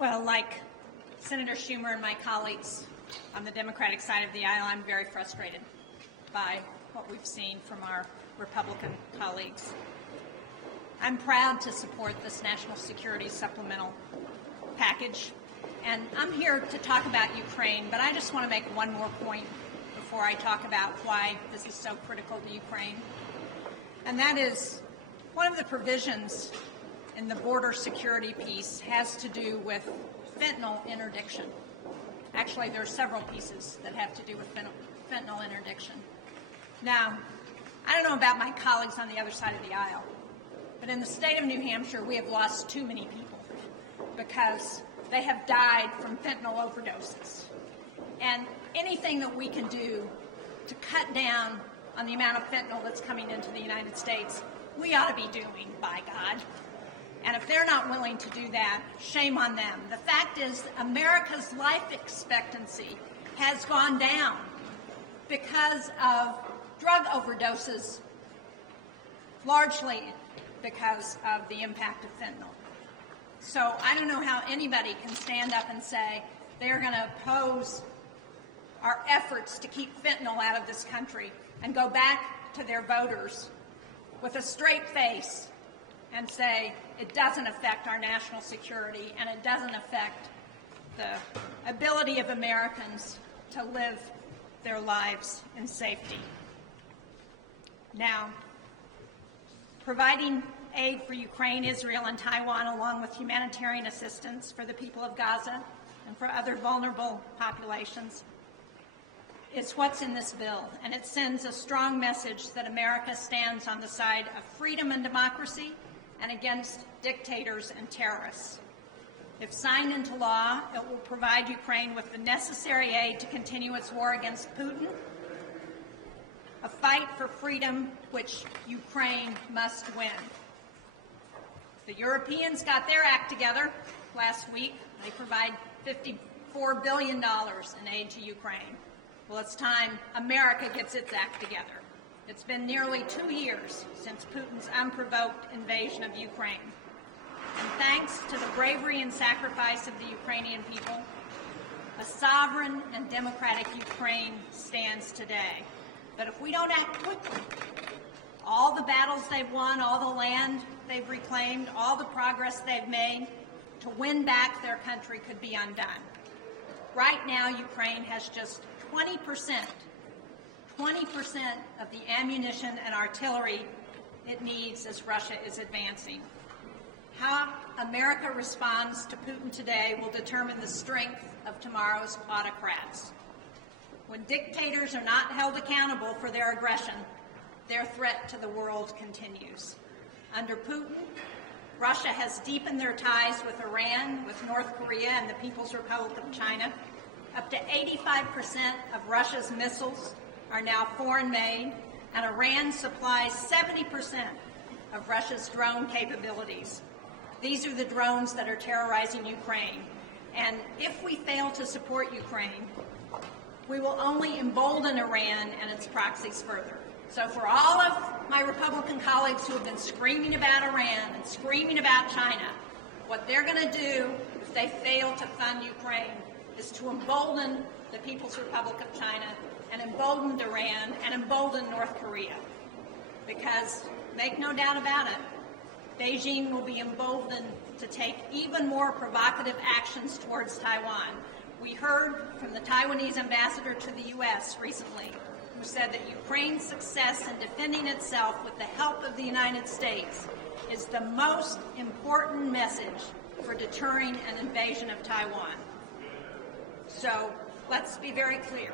Well, like Senator Schumer and my colleagues on the Democratic side of the aisle, I'm very frustrated by what we've seen from our Republican colleagues. I'm proud to support this national security supplemental package, and I'm here to talk about Ukraine, but I just want to make one more point before I talk about why this is so critical to Ukraine. And that is, one of the provisions in the border security piece has to do with fentanyl interdiction. Actually, there are several pieces that have to do with fentanyl interdiction. Now, I don't know about my colleagues on the other side of the aisle, but in the state of New Hampshire, we have lost too many people because they have died from fentanyl overdoses. And anything that we can do to cut down on the amount of fentanyl that's coming into the United States, we ought to be doing, by God. And if they're not willing to do that, shame on them. The fact is, America's life expectancy has gone down because of drug overdoses, largely because of the impact of fentanyl. So I don't know how anybody can stand up and say they're going to oppose our efforts to keep fentanyl out of this country and go back to their voters with a straight face and say it doesn't affect our national security and it doesn't affect the ability of Americans to live their lives in safety. Now, providing aid for Ukraine, Israel, and Taiwan, along with humanitarian assistance for the people of Gaza and for other vulnerable populations, is what's in this bill, and it sends a strong message that America stands on the side of freedom and democracy and against dictators and terrorists. If signed into law, it will provide Ukraine with the necessary aid to continue its war against Putin, a fight for freedom which Ukraine must win. The Europeans got their act together last week. They provide $54 billion in aid to Ukraine. Well, it's time America gets its act together. It's been nearly 2 years since Putin's unprovoked invasion of Ukraine. And thanks to the bravery and sacrifice of the Ukrainian people, a sovereign and democratic Ukraine stands today. But if we don't act quickly, all the battles they've won, all the land they've reclaimed, all the progress they've made to win back their country could be undone. Right now, Ukraine has just 20% of the ammunition and artillery it needs as Russia is advancing. How America responds to Putin today will determine the strength of tomorrow's autocrats. When dictators are not held accountable for their aggression, their threat to the world continues. Under Putin, Russia has deepened their ties with Iran, with North Korea, and the People's Republic of China. Up to 85% of Russia's missiles are now foreign-made, and Iran supplies 70% of Russia's drone capabilities. These are the drones that are terrorizing Ukraine. And if we fail to support Ukraine, we will only embolden Iran and its proxies further. So for all of my Republican colleagues who have been screaming about Iran and screaming about China, what they're going to do if they fail to fund Ukraine is to embolden the People's Republic of China and embolden Iran and embolden North Korea. Because, make no doubt about it, Beijing will be emboldened to take even more provocative actions towards Taiwan. We heard from the Taiwanese ambassador to the U.S. recently, who said that Ukraine's success in defending itself with the help of the United States is the most important message for deterring an invasion of Taiwan. So let's be very clear.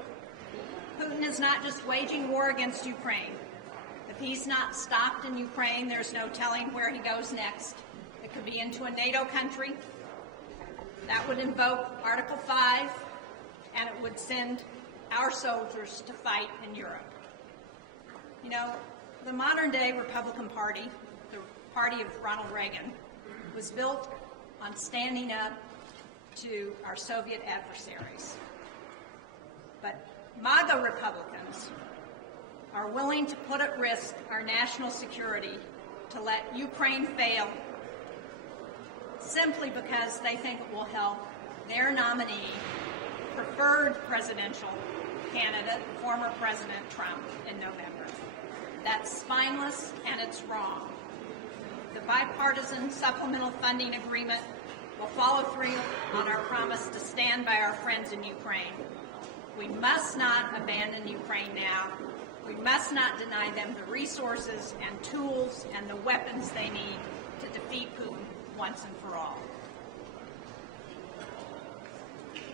Putin is not just waging war against Ukraine. If he's not stopped in Ukraine, there's no telling where he goes next. It could be into a NATO country. That would invoke Article 5, and it would send our soldiers to fight in Europe. You know, the modern-day Republican Party, the party of Ronald Reagan, was built on standing up to our Soviet adversaries. But MAGA Republicans are willing to put at risk our national security to let Ukraine fail simply because they think it will help their nominee, preferred presidential candidate, former President Trump, in November. That's spineless and it's wrong. The bipartisan supplemental funding agreement will follow through on our promise to stand by our friends in Ukraine. We must not abandon Ukraine now. We must not deny them the resources and tools and the weapons they need to defeat Putin once and for all.